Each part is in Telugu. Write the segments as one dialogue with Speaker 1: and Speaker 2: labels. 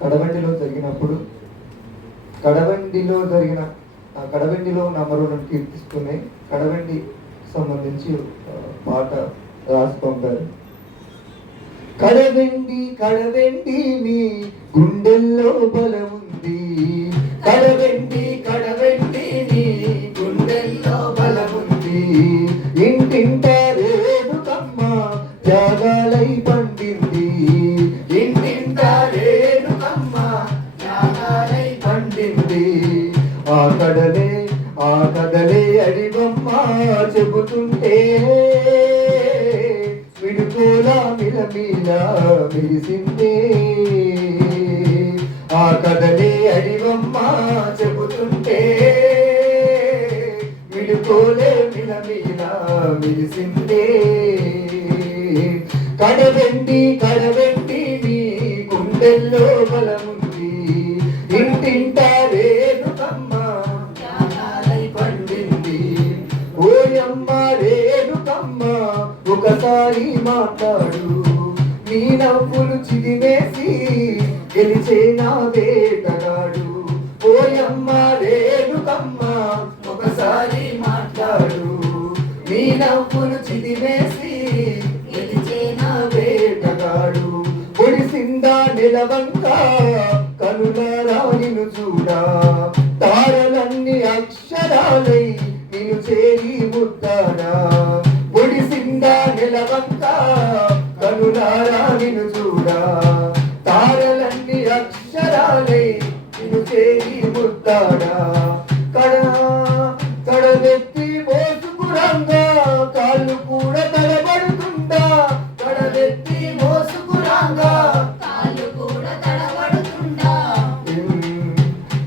Speaker 1: కడబండిలో జరిగినప్పుడు కడబండిలో జరిగిన ఆ కడబండిలో నమ్మరులను కీర్తిస్తూనే కడబండి సంబంధించి పాట రాసి పంపారు కడవెండి కడవెండి నీ గుండెల్లో బలముంది కడవెండి కడవెండి నీ గుండెల్లో బలముంది ఇంటింట రేణుకమ్మ త్యాగా కడలే ఆ కదలే అడివమ్మ చెబుతుంటే. విడుకోలా మిలమిల మెరిసిందే. ఆ కదలే అడివమ్మ చెబుతుంటే. విడుకోలే మిలమిల మెరిసిందే. కడవెండి కడవెండి నీ గుండెల్లో బలము ఒకసారి మాట్లాడు. నీ నవ్వులు చిదివేసి గెలిచే నా వేటగాడు. ఓయమ్మ రేణుకమ్మ ఒకసారి మాట్లాడు. నీ నవ్వులు చిదివేసి గెలిచే నా వేటగాడు. పొడిసిందా నిలవంక కనుల రాణిను చూడా. నిలవంక కనులారా నిన్ను చూడా. తారలన్నీ అక్షరాలై నిన్ను చేరి ముద్దాడా. కడ కడవెత్తి మోసుకురంగా కాళ్ళు కూడా తడబడుతుందా. కడవెత్తి మోసుకురంగా
Speaker 2: కాళ్ళు కూడా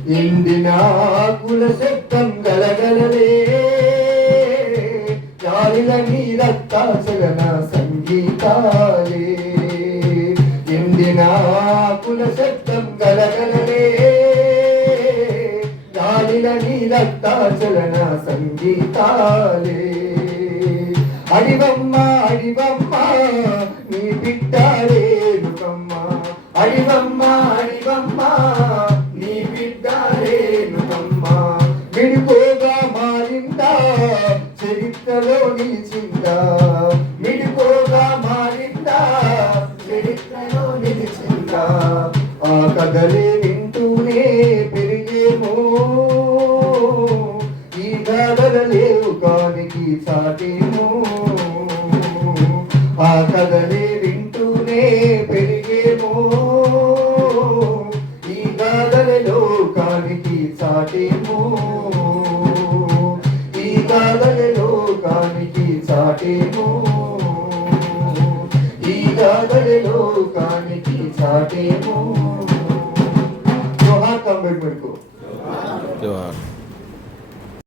Speaker 1: ఎండిన ఆకుల శబ్దం గలగలలే. గాలిల నీరత్తాచలన సంగీతాలే. ఎండిన ఆకుల శబ్దం గలగలలే. గాలిల నీరత్తాచలన సంగీతాలే. అడివమ్మ అడివమ్మ నీ బిడ్డారేనుకమ్మ అడివమ్మ అడివమ్మ నీ బిడ్డారేనుకమ్మ విడిపోగా మారిందా చరిత్రలో నిలిచిందా? విడిపోగా మారిందా? చరిత్రలో నిలిచిందా? ఆ కథలే వింటూనే పెరిగేమో. ఈ కథల లేవు కానికి సాటేమో ఆ కథలే వింటూనే పెరిగేమో. ఈ కథల లోకానికి సాటేమో చాటేమో ఈ గాథలలో కానికి చాటేమో జోహార్ కంబెడ్ మెడుకో
Speaker 3: జోహార్